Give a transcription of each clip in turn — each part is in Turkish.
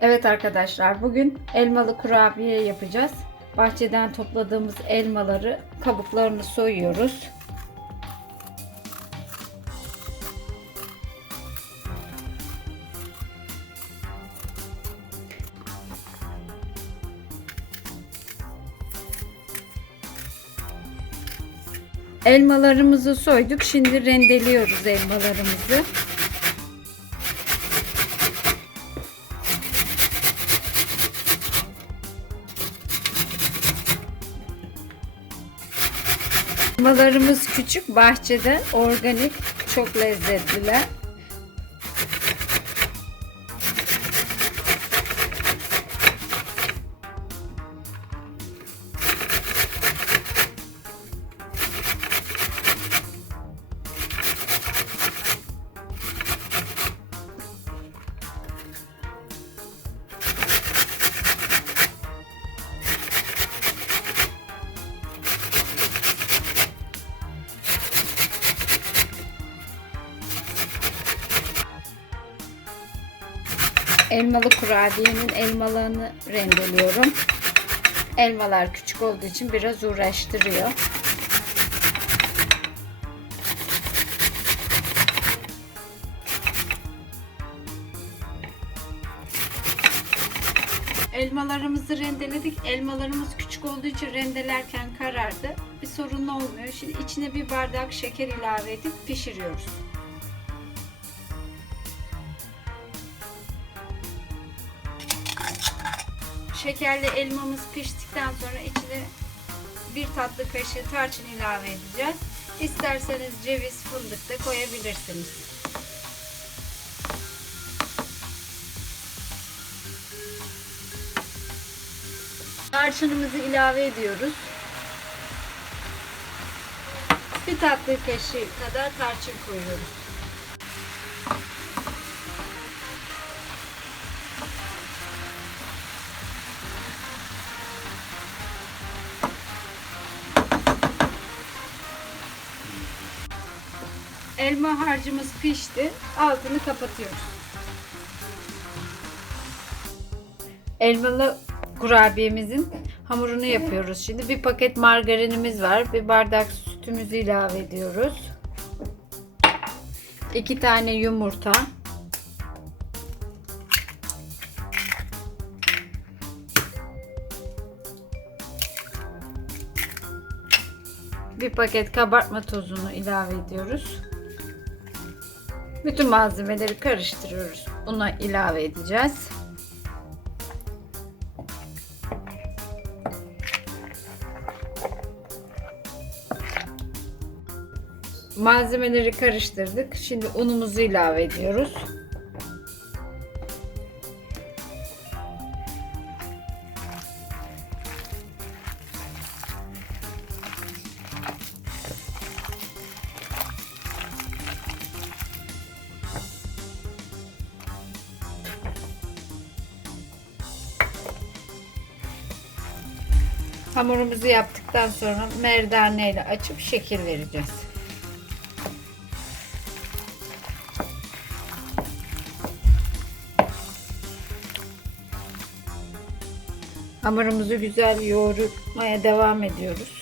Evet arkadaşlar, bugün elmalı kurabiye yapacağız. Bahçeden topladığımız elmaları kabuklarını soyuyoruz. Elmalarımızı soyduk. Şimdi rendeliyoruz elmalarımızı. Elmalarımız küçük, bahçede organik, çok lezzetliler. Elmalı kurabiyenin elmalarını rendeliyorum. Elmalar küçük olduğu için biraz uğraştırıyor. Elmalarımızı rendeledik. Elmalarımız küçük olduğu için rendelerken karardı. Bir sorun olmuyor. Şimdi içine bir bardak şeker ilave edip pişiriyoruz. Şekerli elmamız piştikten sonra içine bir tatlı kaşığı tarçın ilave edeceğiz. İsterseniz ceviz, fındık da koyabilirsiniz. Tarçınımızı ilave ediyoruz. Bir tatlı kaşığı kadar tarçın koyuyoruz. Elma harcımız pişti. Altını kapatıyoruz. Elmalı kurabiyemizin hamurunu yapıyoruz. Şimdi bir paket margarinimiz var. Bir bardak sütümüzü ilave ediyoruz. 2 tane yumurta. Bir paket kabartma tozunu ilave ediyoruz. Bütün malzemeleri karıştırıyoruz. Una ilave edeceğiz. Malzemeleri karıştırdık. Şimdi unumuzu ilave ediyoruz. Hamurumuzu yaptıktan sonra merdane ile açıp şekil vereceğiz. Hamurumuzu güzel yoğurmaya devam ediyoruz.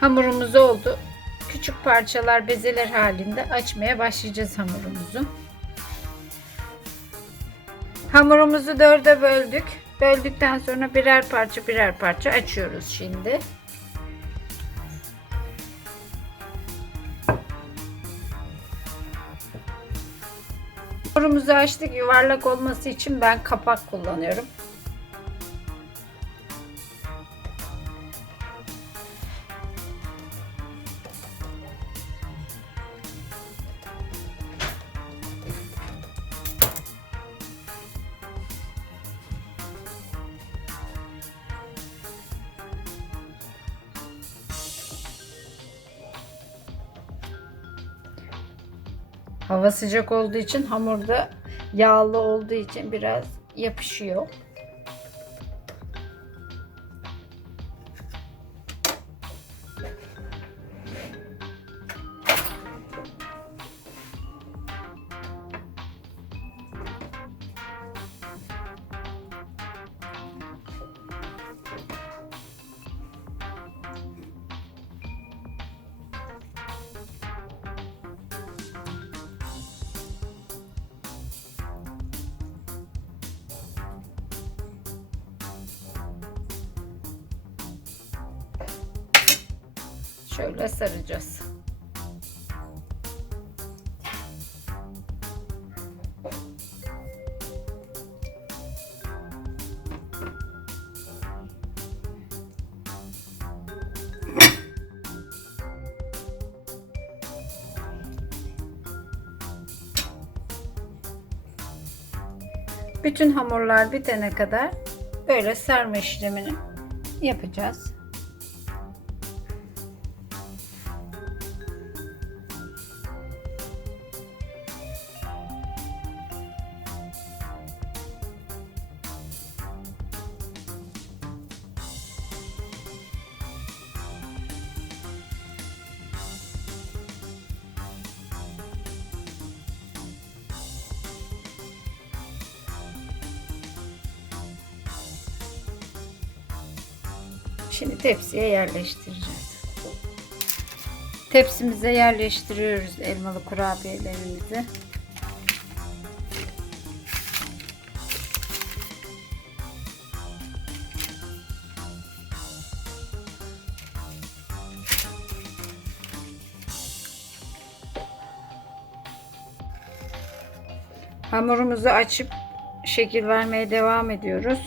Hamurumuz oldu. Küçük parçalar, bezeler halinde açmaya başlayacağız hamurumuzu. Hamurumuzu dörde böldük. Böldükten sonra birer parça açıyoruz şimdi. Hamurumuzu açtık. Yuvarlak olması için ben kapak kullanıyorum. Hava sıcak olduğu için, hamurda yağlı olduğu için biraz yapışıyor. Şöyle saracağız. Bütün hamurlar bitene kadar böyle sarma işlemini yapacağız. Şimdi tepsiye yerleştireceğiz. Tepsimize yerleştiriyoruz elmalı kurabiyelerimizi. Hamurumuzu açıp şekil vermeye devam ediyoruz.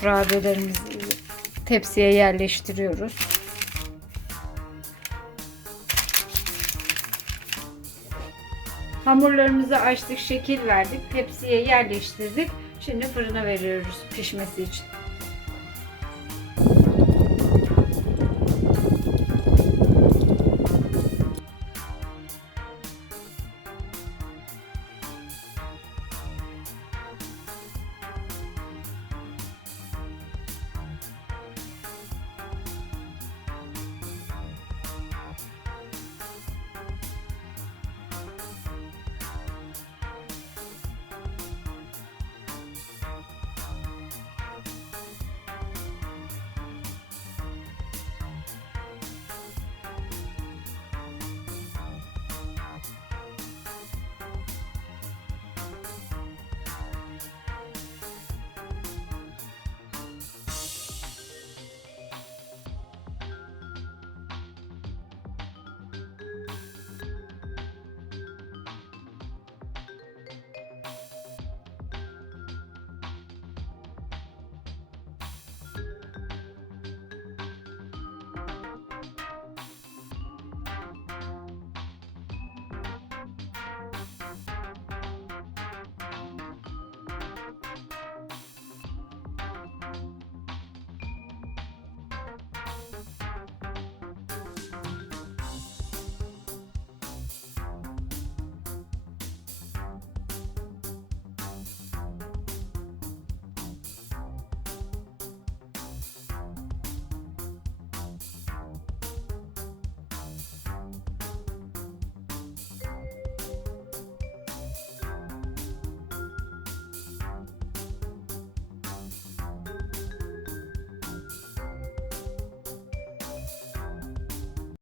Kurabiyelerimizi tepsiye yerleştiriyoruz. Hamurlarımızı açtık, şekil verdik, tepsiye yerleştirdik. Şimdi fırına veriyoruz pişmesi için.